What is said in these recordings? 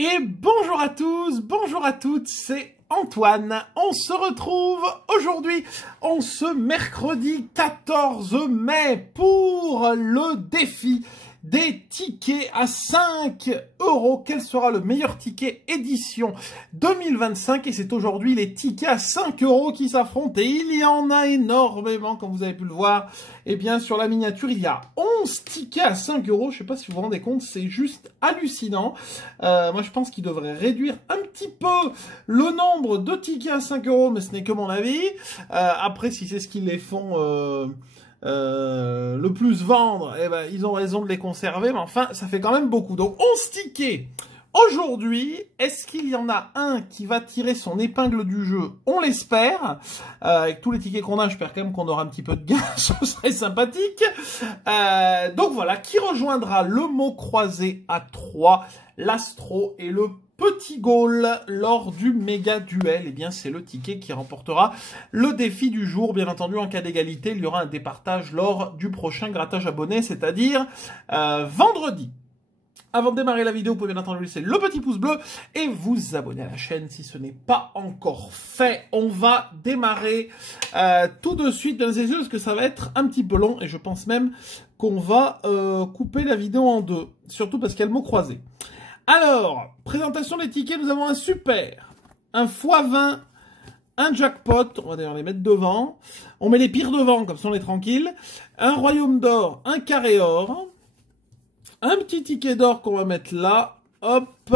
Et bonjour à tous, bonjour à toutes, c'est Antoine. On se retrouve aujourd'hui, en ce mercredi 14 mai, pour le défi des tickets à 5 €. Quel sera le meilleur ticket édition 2025? Et c'est aujourd'hui les tickets à 5 € qui s'affrontent. Et il y en a énormément, comme vous avez pu le voir. Eh bien, sur la miniature, il y a 11 tickets à 5 €. Je ne sais pas si vous vous rendez compte, c'est juste hallucinant. Moi, je pense qu'ils devraient réduire un petit peu le nombre de tickets à 5 €, mais ce n'est que mon avis. Après, si c'est ce qu'ils les font... le plus vendre, eh ben, ils ont raison de les conserver, mais enfin, ça fait quand même beaucoup. Donc, 11 tickets. Aujourd'hui, est-ce qu'il y en a un qui va tirer son épingle du jeu? On l'espère. Avec tous les tickets qu'on a, j'espère quand même qu'on aura un petit peu de gain, ce serait sympathique. Donc voilà, qui rejoindra le mot croisé à 3, l'Astro et le Petit Gaul lors du méga duel? Eh bien, c'est le ticket qui remportera le défi du jour. Bien entendu, en cas d'égalité, il y aura un départage lors du prochain grattage abonné, c'est-à-dire vendredi. Avant de démarrer la vidéo, vous pouvez bien entendu laisser le petit pouce bleu et vous abonner à la chaîne si ce n'est pas encore fait. On va démarrer tout de suite, mesdames et messieurs, parce que ça va être un petit peu long et je pense même qu'on va couper la vidéo en deux, surtout parce qu'il y a le mot croisé. Alors, présentation des tickets, nous avons un super, un x20, un jackpot, on va d'ailleurs les mettre devant, on met les pires devant, comme ça on est tranquille, un royaume d'or, un carré or, un petit ticket d'or qu'on va mettre là, hop,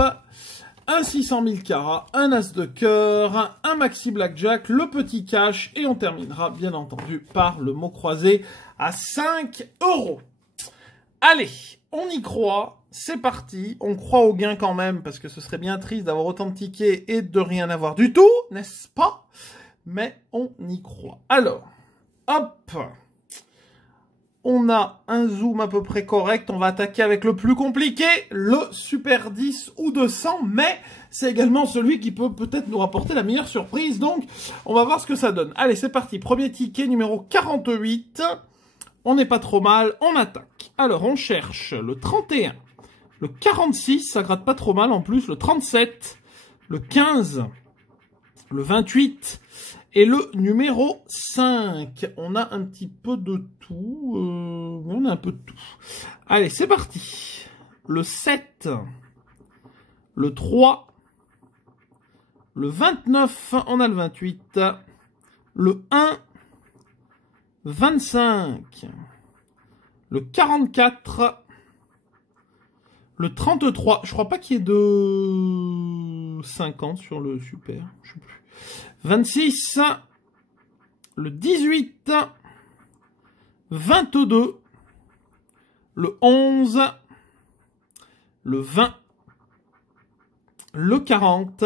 un 600 000 carats, un as de cœur, un maxi blackjack, le petit cash, et on terminera bien entendu par le mot croisé à 5 €. Allez, on y croit. C'est parti, on croit au gain quand même, parce que ce serait bien triste d'avoir autant de tickets et de rien avoir du tout, n'est-ce pas? Mais on y croit. Alors, hop, on a un zoom à peu près correct, on va attaquer avec le plus compliqué, le Super 10 ou 200, mais c'est également celui qui peut peut-être nous rapporter la meilleure surprise, donc on va voir ce que ça donne. Allez, c'est parti, premier ticket numéro 48, on n'est pas trop mal, on attaque. Alors, on cherche le 31. Le 46, ça gratte pas trop mal en plus, le 37, le 15, le 28 et le numéro 5. On a un petit peu de tout, on a un peu de tout. Allez, c'est parti. Le 7, le 3, le 29, on a le 28, le 1, 25, le 44, le 33, je crois pas qu'il y ait de 50 sur le super, je sais plus. 26, le 18, 22, le 11, le 20, le 40,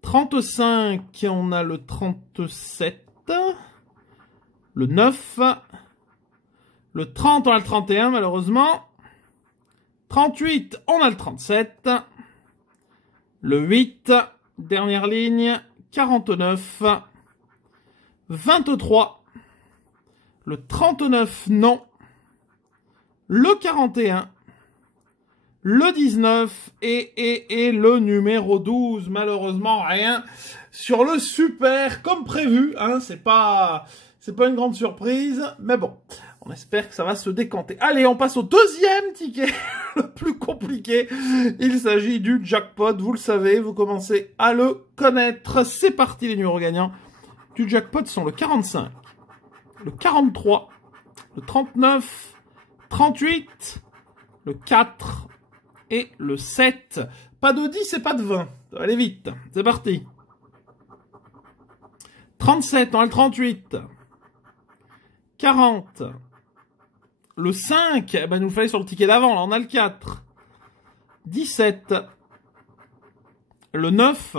35, on a le 37, le 9, le 30, on a le 31 malheureusement, 38, on a le 37, le 8, dernière ligne, 49, 23, le 39, non, le 41, le 19 et le numéro 12. Malheureusement, rien sur le super comme prévu, hein, c'est pas une grande surprise, mais bon. On espère que ça va se décanter. Allez, on passe au deuxième ticket, le plus compliqué. Il s'agit du jackpot, vous le savez, vous commencez à le connaître. C'est parti, les numéros gagnants du jackpot sont le 45, le 43, le 39, 38, le 4 et le 7. Pas de 10 et pas de 20. Ça va aller vite. C'est parti. 37, on a le 38. 40. Le 5, eh ben, nous le fallait sur le ticket d'avant, là on a le 4. 17. Le 9.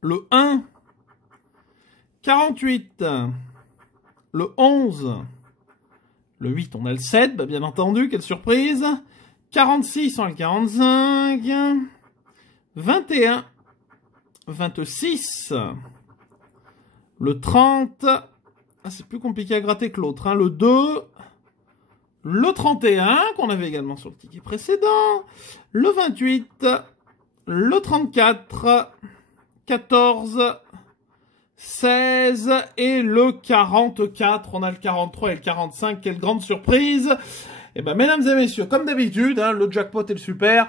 Le 1. 48. Le 11. Le 8, on a le 7, bah, bien entendu, quelle surprise. 46, on a le 45. 21. 26. Le 30. Ah, c'est plus compliqué à gratter que l'autre, hein. Le 2. le 31, qu'on avait également sur le ticket précédent, le 28, le 34, 14, 16 et le 44. On a le 43 et le 45. Quelle grande surprise! Eh ben, mesdames et messieurs, comme d'habitude, hein, le jackpot et le super,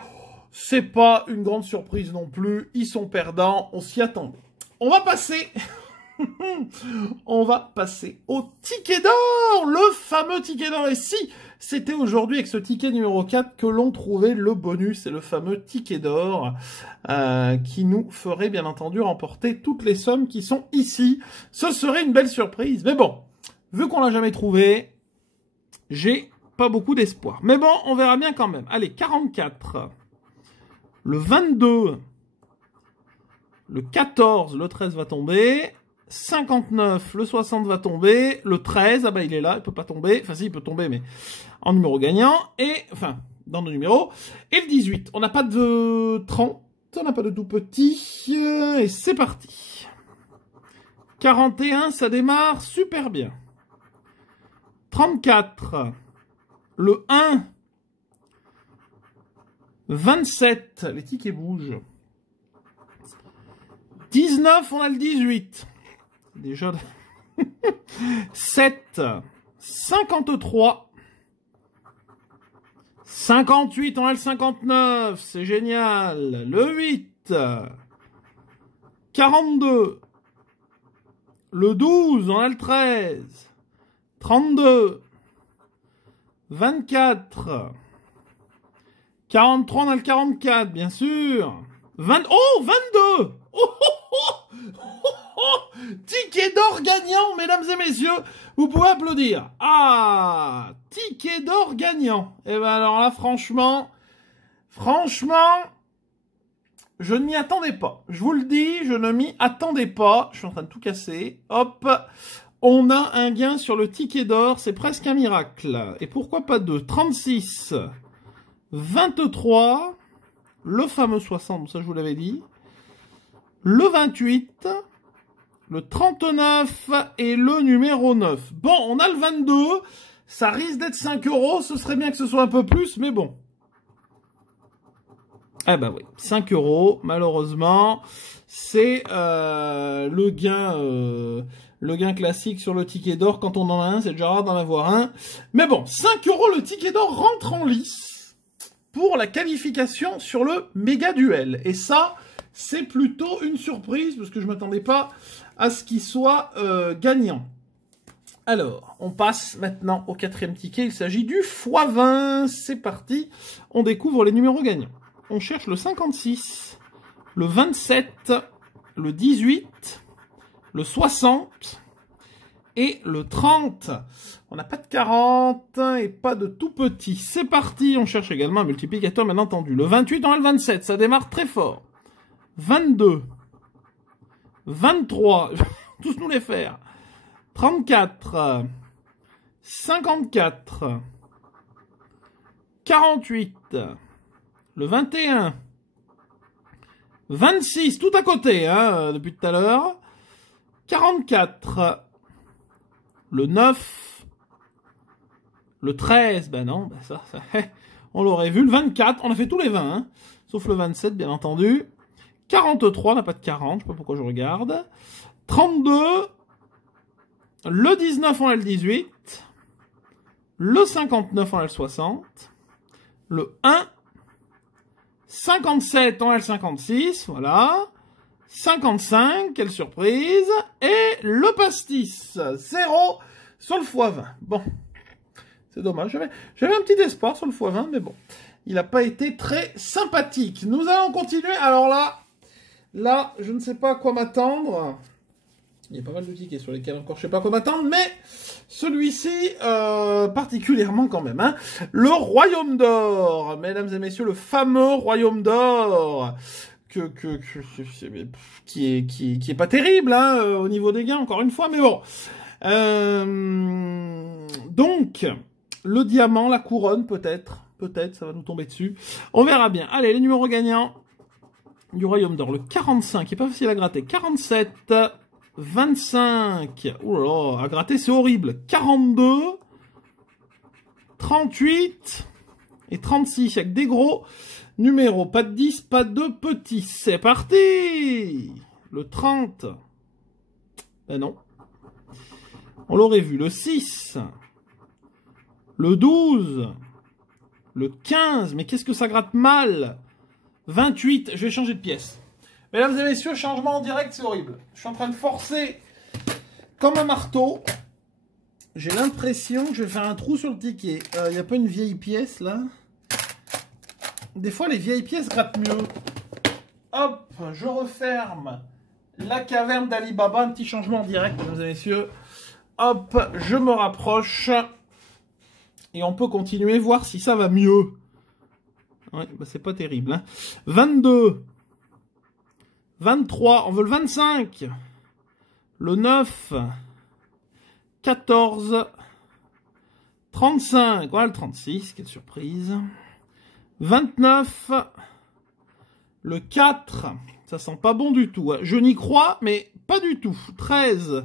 c'est pas une grande surprise non plus. Ils sont perdants, on s'y attendait. On va passer... On va passer au ticket d'or, le fameux ticket d'or. Et si c'était aujourd'hui avec ce ticket numéro 4 que l'on trouvait le bonus et le fameux ticket d'or qui nous ferait bien entendu remporter toutes les sommes qui sont ici. Ce serait une belle surprise. Mais bon, vu qu'on l'a jamais trouvé, j'ai pas beaucoup d'espoir. Mais bon, on verra bien quand même. Allez, 44, le 22, le 14, le 13 va tomber... 59, le 60 va tomber, le 13, ah bah il est là, il peut pas tomber, enfin si il peut tomber mais en numéro gagnant, et enfin dans nos numéros, et le 18, on n'a pas de 30, on n'a pas de tout petit, et c'est parti. 41, ça démarre super bien. 34, le 1, 27, les tickets bougent. 19, on a le 18. Déjà, 7, 53, 58, on a le 59, c'est génial, le 8, 42, le 12, on a le 13, 32, 24, 43, on a le 44, bien sûr, 22, oh, oh, oh, oh, ticket d'or gagnant, mesdames et messieurs, vous pouvez applaudir. Ah, ticket d'or gagnant. Et ben alors là, franchement, je ne m'y attendais pas. Je vous le dis, je ne m'y attendais pas. Je suis en train de tout casser. Hop, on a un gain sur le ticket d'or, c'est presque un miracle. Et pourquoi pas deux? 36, 23, le fameux 60, ça je vous l'avais dit. Le 28, le 39 et le numéro 9. Bon, on a le 22. Ça risque d'être 5 €. Ce serait bien que ce soit un peu plus, mais bon. Ah bah oui, 5 €, malheureusement. C'est le gain classique sur le ticket d'or. Quand on en a un, c'est déjà rare d'en avoir un. Mais bon, 5 € le ticket d'or rentre en lice pour la qualification sur le méga duel. Et ça... c'est plutôt une surprise, parce que je ne m'attendais pas à ce qu'il soit gagnant. Alors, on passe maintenant au 4e ticket. Il s'agit du x20. C'est parti. On découvre les numéros gagnants. On cherche le 56, le 27, le 18, le 60 et le 30. On n'a pas de 40 et pas de tout petit. C'est parti. On cherche également un multiplicateur, bien entendu. Le 28, on a le 27. Ça démarre très fort. 22, 23, tous nous les faire, 34, 54, 48, le 21, 26, tout à côté, hein, depuis tout à l'heure, 44, le 9, le 13, ben non, ben ça on l'aurait vu, le 24, on a fait tous les 20, hein, sauf le 27, bien entendu. 43, on n'a pas de 40, je sais pas pourquoi je regarde. 32, le 19, on a le 18. Le 59, on a le 60. Le 1. 57, on a le 56, voilà. 55, quelle surprise. Et le pastis, 0 sur le x20. Bon, c'est dommage, j'avais un petit espoir sur le x20, mais bon. Il n'a pas été très sympathique. Nous allons continuer, alors là, je ne sais pas à quoi m'attendre. Il y a pas mal de tickets sur lesquels encore je ne sais pas à quoi m'attendre, mais celui-ci particulièrement quand même. Hein. Le Royaume d'Or, mesdames et messieurs, le fameux Royaume d'Or, qui est pas terrible hein, au niveau des gains, encore une fois, mais bon. Donc, le diamant, la couronne, peut-être, ça va nous tomber dessus. On verra bien. Allez, les numéros gagnants du Royaume d'Or, le 45, qui est pas facile à gratter, 47, 25, oh là là, à gratter c'est horrible, 42, 38 et 36, avec des gros numéros. Pas de 10, pas de petits. C'est parti. Le 30. Ben non. On l'aurait vu. Le 6. Le 12. Le 15. Mais qu'est-ce que ça gratte mal. 28. Je vais changer de pièce. Mesdames et messieurs, changement en direct, c'est horrible. Je suis en train de forcer comme un marteau. J'ai l'impression que je vais faire un trou sur le ticket. Il n'y a pas une vieille pièce, là? Des fois, les vieilles pièces grattent mieux. Hop, je referme la caverne d'Ali Baba. Un petit changement en direct, mesdames et messieurs. Hop, je me rapproche. Et on peut continuer, voir si ça va mieux. Ouais, bah c'est pas terrible. Hein. 22. 23. On veut le 25. Le 9. 14. 35. Voilà le 36. Quelle surprise. 29. Le 4. Ça sent pas bon du tout. Je n'y crois, mais pas du tout. 13.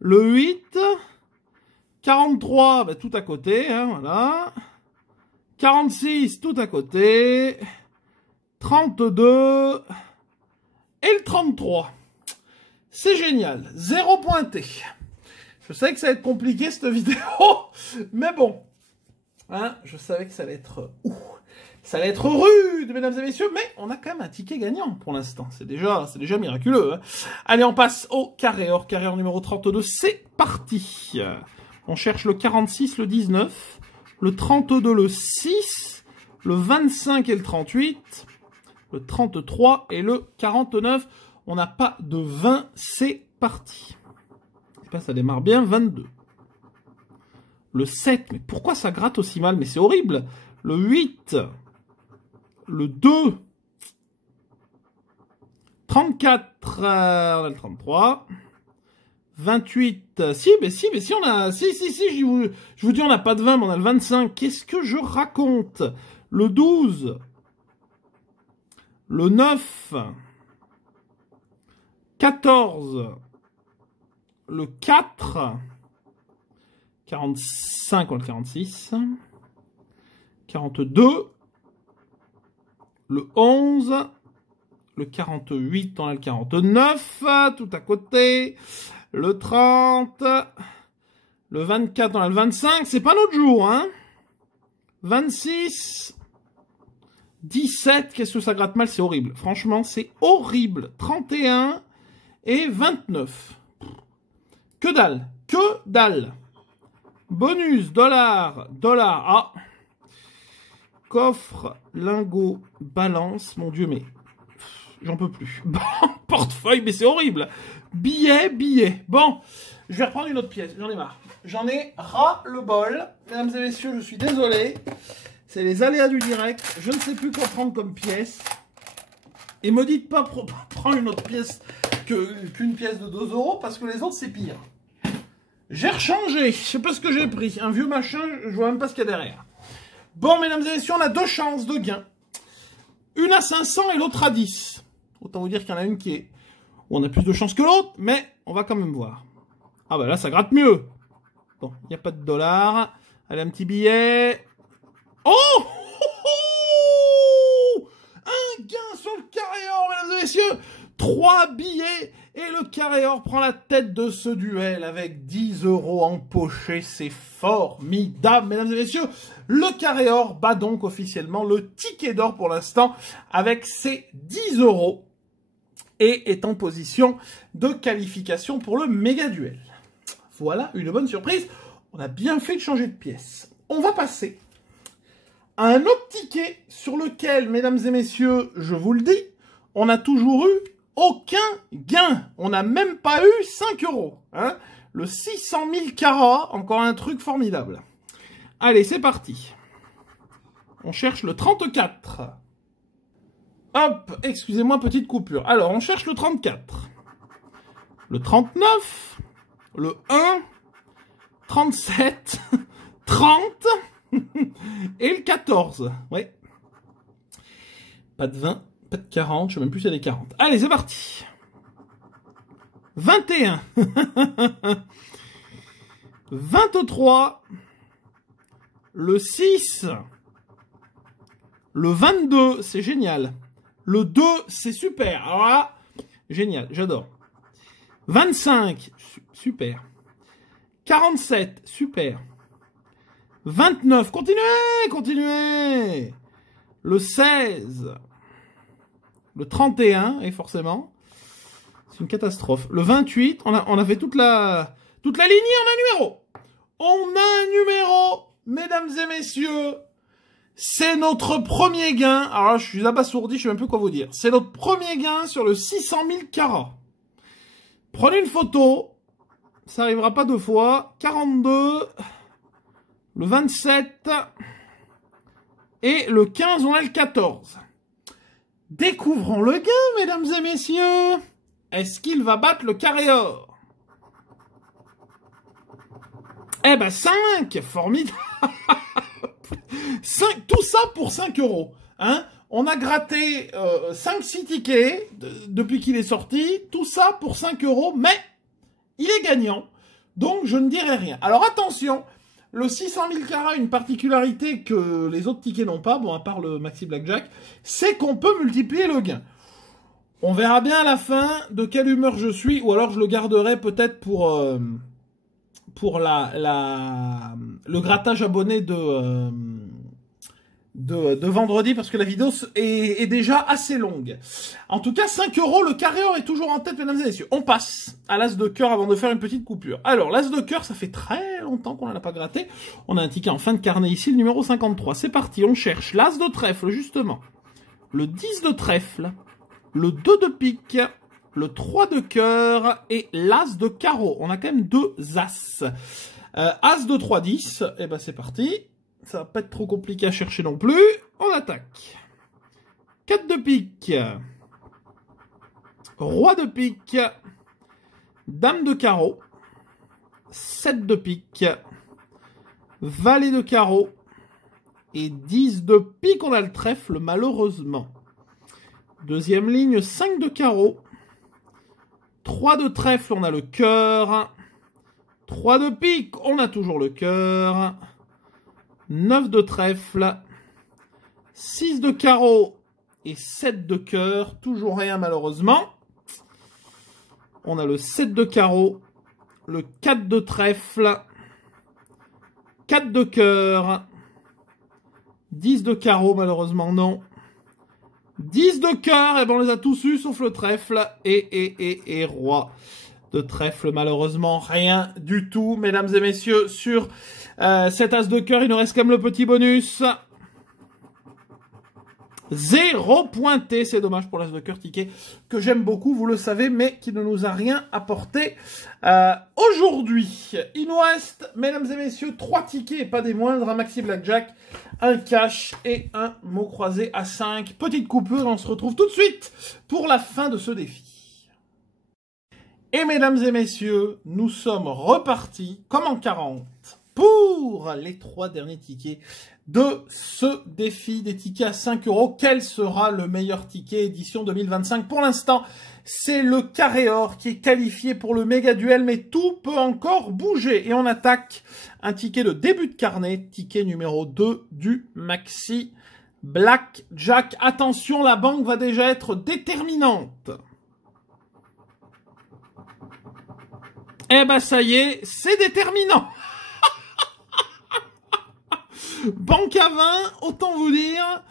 Le 8. 43. Bah, tout à côté. Hein, voilà. 46. Tout à côté. 32. Et le 33. C'est génial. 0 pointé. Je savais que ça allait être compliqué cette vidéo. Mais bon. Hein, je savais que ça allait être... ça allait être rude, mesdames et messieurs. Mais on a quand même un ticket gagnant pour l'instant. C'est déjà miraculeux. Hein. Allez, on passe au carré or. Carré or numéro 32. C'est parti. On cherche le 46, le 19. Le 32, le 6. Le 25 et le 38. Le 33 et le 49. On n'a pas de 20, c'est parti. Et ça démarre bien, 22. Le 7, mais pourquoi ça gratte aussi mal? Mais c'est horrible. Le 8. Le 2. 34. On a le 33. 28. Si, on a... Si, je vous dis, on n'a pas de 20, mais on a le 25. Qu'est-ce que je raconte? Le 12. Le 9, 14, le 4, 45, on a le 46, 42, le 11, le 48, on a le 49, tout à côté, le 30, le 24, on a le 25, c'est pas notre jour, hein, 26, 17, qu'est-ce que ça gratte mal, c'est horrible. Franchement, c'est horrible. 31 et 29. Que dalle. Que dalle. Bonus, dollar. Ah. Coffre, lingot, balance. Mon Dieu, mais j'en peux plus. Portefeuille, mais c'est horrible. Billet. Bon, je vais reprendre une autre pièce. J'en ai marre. J'en ai ras le bol. Mesdames et messieurs, je suis désolé. C'est les aléas du direct. Je ne sais plus quoi prendre comme pièce. Et me dites pas prendre une autre pièce qu'une pièce de 2 € parce que les autres c'est pire. J'ai rechangé. Je sais pas ce que j'ai pris. Un vieux machin, je vois même pas ce qu'il y a derrière. Bon, mesdames et messieurs, on a 2 chances de gain. Une à 500 et l'autre à 10. Autant vous dire qu'il y en a une qui est... où on a plus de chances que l'autre, mais on va quand même voir. Ah bah là, ça gratte mieux. Bon, il n'y a pas de dollars. Allez, un petit billet... Oh, un gain sur le carré or, mesdames et messieurs. 3 billets et le carré or prend la tête de ce duel avec 10 € empochés. C'est formidable, mesdames et messieurs. Le carré or bat donc officiellement le ticket d'or pour l'instant avec ses 10 € et est en position de qualification pour le méga duel. Voilà une bonne surprise. On a bien fait de changer de pièce. On va passer un autre ticket sur lequel, mesdames et messieurs, je vous le dis, on n'a toujours eu aucun gain. On n'a même pas eu 5 €. Hein, le 600 000 carats, encore un truc formidable. Allez, c'est parti. On cherche le 34. Hop, excusez-moi, petite coupure. Alors, on cherche le 34. Le 39. Le 1. 37. 30. Et le 14. Ouais. Pas de 20, pas de 40, je sais même plus si il y a des 40. Allez, c'est parti. 21. 23. Le 6. Le 22, c'est génial. Le 2, c'est super. Alors là, génial, j'adore. 25, super. 47, super. 29, continuez, continuez. Le 16. Le 31, et forcément, c'est une catastrophe. Le 28, on a fait toute la lignée, on a un numéro. On a un numéro, mesdames et messieurs. C'est notre premier gain. Alors là, je suis abasourdi, je sais même plus quoi vous dire. C'est notre premier gain sur le 600 000 carats. Prenez une photo. Ça arrivera pas deux fois. 42. Le 27. Et le 15, on a le 14. Découvrons le gain, mesdames et messieurs. Est-ce qu'il va battre le carré or? Eh ben 5, formidable. 5, tout ça pour 5 euros. Hein, on a gratté 5-6 tickets depuis qu'il est sorti. Tout ça pour 5 euros, mais il est gagnant. Donc je ne dirai rien. Alors attention, le 600 000 carats a une particularité que les autres tickets n'ont pas, bon à part le Maxi Blackjack, c'est qu'on peut multiplier le gain. On verra bien à la fin de quelle humeur je suis, ou alors je le garderai peut-être pour le grattage abonné de vendredi, parce que la vidéo est déjà assez longue. En tout cas, 5 euros, le carré or est toujours en tête, mesdames et messieurs. On passe à l'as de cœur avant de faire une petite coupure. Alors, l'as de cœur, ça fait très longtemps qu'on n'en a pas gratté. On a un ticket en fin de carnet ici, le numéro 53. C'est parti, on cherche l'as de trèfle, justement. Le 10 de trèfle, le 2 de pique, le 3 de cœur et l'as de carreau. On a quand même deux as. As de 3, 10, et ben c'est parti. Ça va pas être trop compliqué à chercher non plus. On attaque. 4 de pique. Roi de pique. Dame de carreau. 7 de pique. Valet de carreau. Et 10 de pique. On a le trèfle, malheureusement. Deuxième ligne, 5 de carreau. 3 de trèfle, on a le cœur. 3 de pique, on a toujours le cœur. 9 de trèfle. 6 de carreau et 7 de cœur. Toujours rien malheureusement. On a le 7 de carreau. Le 4 de trèfle. 4 de cœur. 10 de carreau malheureusement non. 10 de cœur, et ben on les a tous eus sauf le trèfle et roi de trèfle, malheureusement rien du tout, mesdames et messieurs, sur cet as de cœur. Il nous reste quand même le petit bonus. 0 pointé, c'est dommage pour l'as de cœur ticket que j'aime beaucoup, vous le savez, mais qui ne nous a rien apporté aujourd'hui. Il nous reste, mesdames et messieurs, 3 tickets et pas des moindres, un Maxi Blackjack, un cash et un mot croisé à 5. Petite coupure, on se retrouve tout de suite pour la fin de ce défi. Et mesdames et messieurs, nous sommes repartis comme en 40 pour les 3 derniers tickets de ce défi des tickets à 5 euros. Quel sera le meilleur ticket édition 2025? Pour l'instant, c'est le carré or qui est qualifié pour le méga duel, mais tout peut encore bouger. Et on attaque un ticket de début de carnet, ticket numéro 2 du Maxi Blackjack. Attention, la banque va déjà être déterminante. Eh ben ça y est, c'est déterminant. Banque à 20, autant vous dire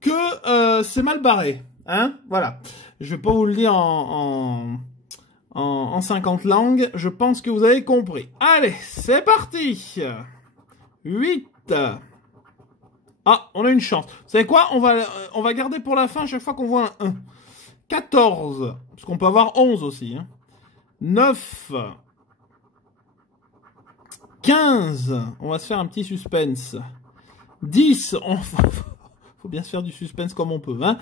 que c'est mal barré. Hein, voilà. Je vais pas vous le dire en 50 langues. Je pense que vous avez compris. Allez, c'est parti. 8. Ah, on a une chance. Vous savez quoi? On va garder pour la fin à chaque fois qu'on voit un 1. 14. Parce qu'on peut avoir 11 aussi. Hein. 9. 15. On va se faire un petit suspense. 10. Faut bien se faire du suspense comme on peut. Hein.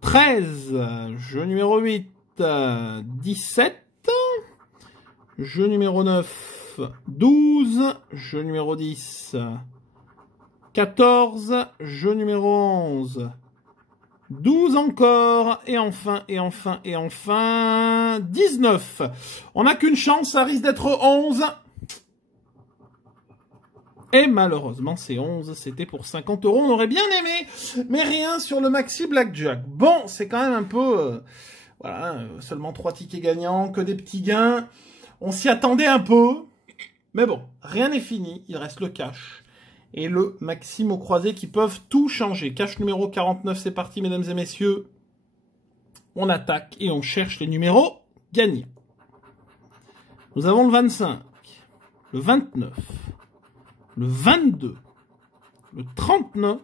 13. Jeu numéro 8. 17. Jeu numéro 9. 12. Jeu numéro 10. 14. Jeu numéro 11. 12 encore. Et enfin, 19. On n'a qu'une chance, ça risque d'être 11. Et malheureusement, c'est 11, c'était pour 50 euros. On aurait bien aimé, mais rien sur le Maxi Blackjack. Bon, c'est quand même un peu... voilà, seulement 3 tickets gagnants, que des petits gains. On s'y attendait un peu. Mais bon, rien n'est fini. Il reste le cash et le Maxime au croisé qui peuvent tout changer. Cash numéro 49, c'est parti, mesdames et messieurs. On attaque et on cherche les numéros gagnants. Nous avons le 25, le 29, le 22, le 39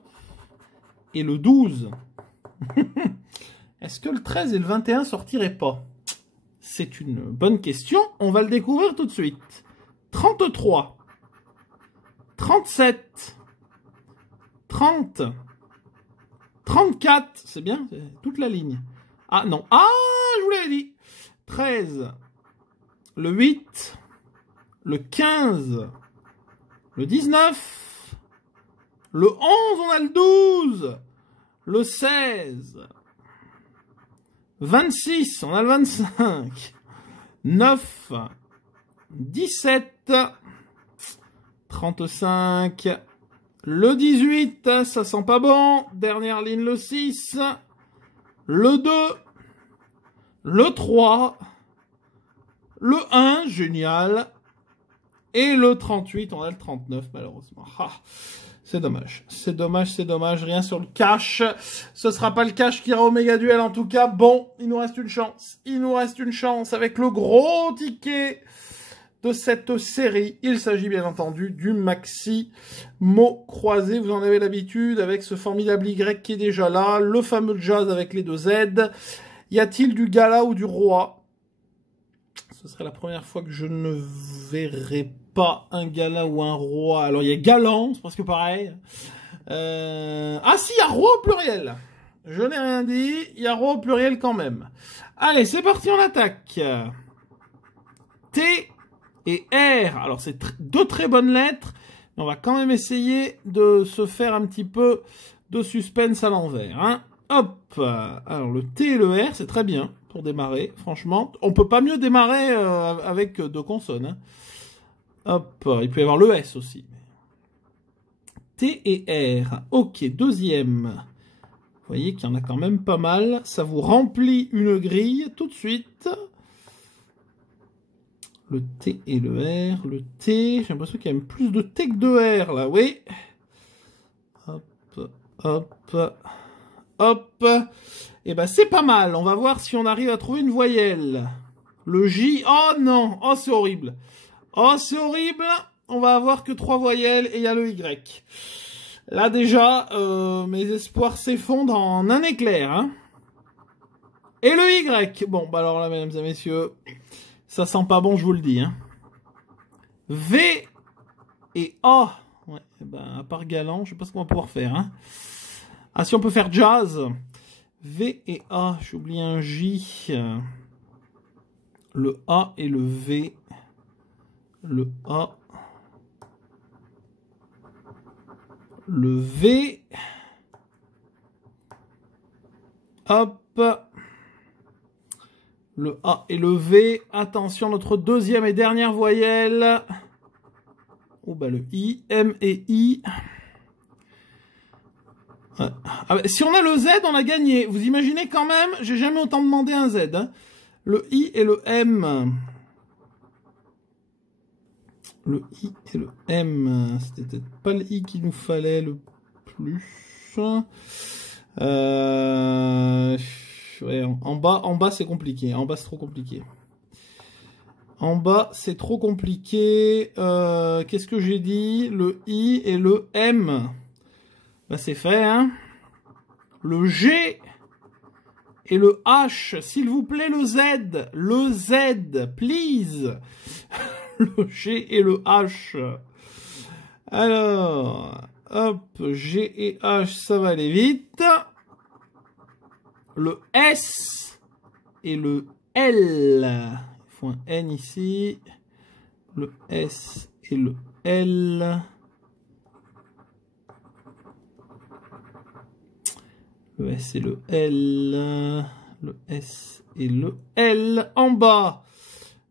et le 12. Est-ce que le 13 et le 21 sortiraient pas? C'est une bonne question. On va le découvrir tout de suite. 33, 37, 30, 34, c'est bien, c'est toute la ligne. Ah non, ah, je vous l'avais dit. 13, le 8, le 15, le 19, le 11, on a le 12, le 16, 26, on a le 25, 9, 17, 35, le 18, ça sent pas bon, dernière ligne le 6, le 2, le 3, le 1, génial, et le 38, on a le 39 malheureusement. Ah, c'est dommage, c'est dommage, c'est dommage, rien sur le cash. Ce sera pas le cash qui ira au méga duel en tout cas. Bon, il nous reste une chance. Il nous reste une chance avec le gros ticket de cette série. Il s'agit bien entendu du Maxi mot croisé. Vous en avez l'habitude avec ce formidable Y qui est déjà là. Le fameux Jazz avec les deux Z. Y a-t-il du gala ou du roi? Ce serait la première fois que je ne verrai pas un gala ou un roi. Alors, il y a galant, c'est presque pareil. Ah si, il y a roi au pluriel. Je n'ai rien dit, il y a roi au pluriel quand même. Allez, c'est parti, on attaque. T et R. Alors, c'est deux très bonnes lettres. Mais on va quand même essayer de se faire un petit peu de suspense à l'envers. Hein. Hop. Alors, le T et le R, c'est très bien pour démarrer, franchement. On peut pas mieux démarrer avec deux consonnes. Hein. Hop, il peut y avoir le S aussi. T et R. Ok, deuxième. Vous voyez qu'il y en a quand même pas mal. Ça vous remplit une grille tout de suite. Le T et le R. Le T, j'ai l'impression qu'il y a même plus de T que de R là, oui. Hop, hop, hop. Et ben c'est pas mal. On va voir si on arrive à trouver une voyelle. Le J. Oh non. Oh c'est horrible. Oh c'est horrible. On va avoir que 3 voyelles et il y a le Y. Là déjà, mes espoirs s'effondrent en un éclair. Hein. Et le Y. Bon, bah alors là, mesdames et messieurs, ça sent pas bon, je vous le dis. Hein. V et A. Ouais, ben, à part galant, je sais pas ce qu'on va pouvoir faire. Hein. Ah, si on peut faire jazz. V et A, j'ai oublié un J. Le A et le V. Le A. Le V. Hop. Le A et le V. Attention, notre deuxième et dernière voyelle. Oh bah le I, M et I. Ah, bah, si on a le Z, on a gagné. Vous imaginez quand même, j'ai jamais autant demandé un Z. Hein. Le I et le M. Le I et le M. C'était peut-être pas le I qu'il nous fallait le plus. Ouais, en bas c'est compliqué. En bas c'est trop compliqué. En bas c'est trop compliqué. Qu'est-ce que j'ai dit? Le I et le M. Bah c'est fait, hein. Le G et le H. S'il vous plaît, le Z. Le Z, please. Le G et le H. Alors, hop, G et H, ça va aller vite. Le S et le L. Il faut un N ici. Le S et le L. Le S et le L. Le S et le L. En bas.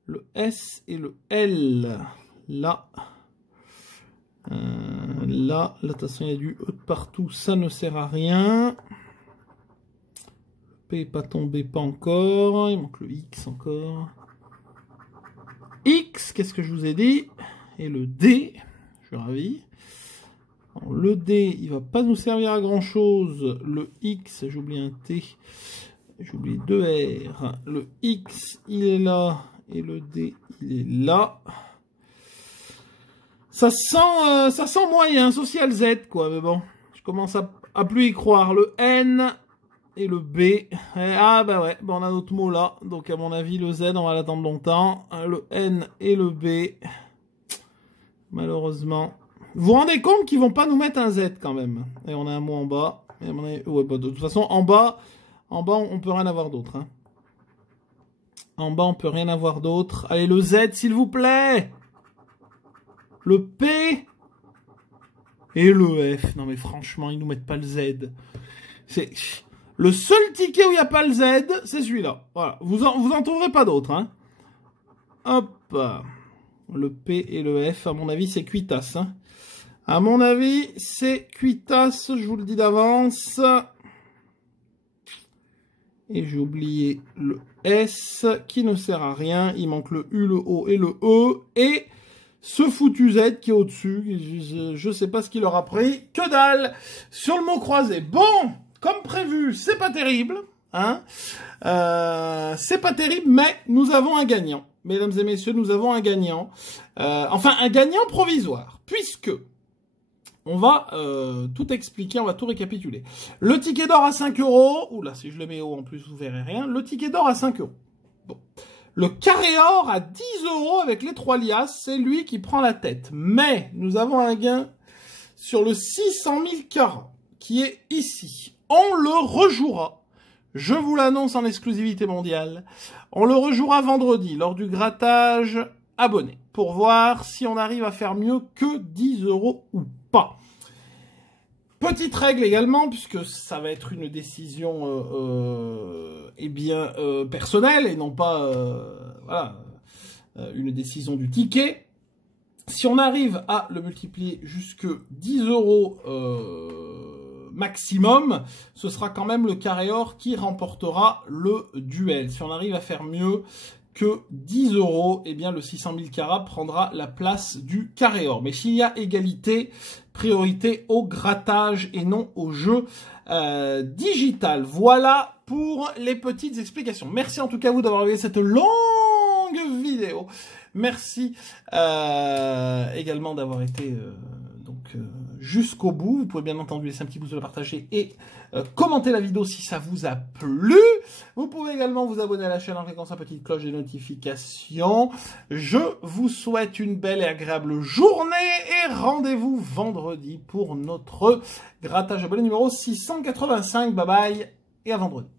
Le S et le L. Là. Là, de toute façon, il y a du E de partout, ça ne sert à rien. P n'est pas tombé, pas encore. Il manque le X encore. X, qu'est-ce que je vous ai dit? Et le D, je suis ravi. Bon, le D, il va pas nous servir à grand chose. Le X, j'oublie un T. J'oublie deux R. Le X, il est là. Et le D, il est là. Ça sent moyen, social Z, quoi. Mais bon, je commence à plus y croire. Le N et le B. Ah, bah ouais, bon, on a notre mot là. Donc, à mon avis, le Z, on va l'attendre longtemps. Le N et le B. Malheureusement. Vous vous rendez compte qu'ils vont pas nous mettre un Z quand même. Et on a un mot en bas. Et ouais, bah, de toute façon, en bas, on peut rien avoir d'autre. Hein. En bas, on peut rien avoir d'autre. Allez, le Z, s'il vous plaît. Le P et le F. Non mais franchement, ils nous mettent pas le Z. C'est le seul ticket où il n'y a pas le Z, c'est celui-là. Voilà, vous en trouverez pas d'autres. Hein. Hop. Le P et le F, à mon avis, c'est cuitas. Hein. À mon avis, c'est cuitas, je vous le dis d'avance. Et j'ai oublié le S, qui ne sert à rien. Il manque le U, le O et le E. Et ce foutu Z qui est au-dessus, je sais pas ce qu'il leur a pris. Que dalle sur le mot croisé. Bon, comme prévu, c'est pas terrible. Hein c'est pas terrible, mais nous avons un gagnant. Mesdames et messieurs, nous avons un gagnant. Enfin, un gagnant provisoire. Puisque on va tout expliquer, on va tout récapituler. Le ticket d'or à 5 €. Oula, si je le mets haut en plus, vous verrez rien. Le ticket d'or à 5 €. Bon. Le carré or à 10 € avec les 3 liasses, c'est lui qui prend la tête. Mais nous avons un gain sur le 600 000 carats, qui est ici. On le rejouera. Je vous l'annonce en exclusivité mondiale. On le rejouera vendredi lors du grattage abonné pour voir si on arrive à faire mieux que 10 € ou pas. Petite règle également, puisque ça va être une décision personnelle et non pas voilà, une décision du ticket. Si on arrive à le multiplier jusque 10 € maximum, ce sera quand même le carré or qui remportera le duel. Si on arrive à faire mieux que 10 €, eh bien le 600 000 carats prendra la place du carré or. Mais s'il y a égalité, priorité au grattage et non au jeu digital. Voilà pour les petites explications. Merci en tout cas à vous d'avoir regardé cette longue vidéo. Merci également d'avoir été jusqu'au bout. Vous pouvez bien entendu laisser un petit pouce bleu, le partager et commenter la vidéo si ça vous a plu. Vous pouvez également vous abonner à la chaîne en cliquant sur la petite cloche des notifications. Je vous souhaite une belle et agréable journée et rendez-vous vendredi pour notre grattage abonné numéro 685. Bye bye et à vendredi.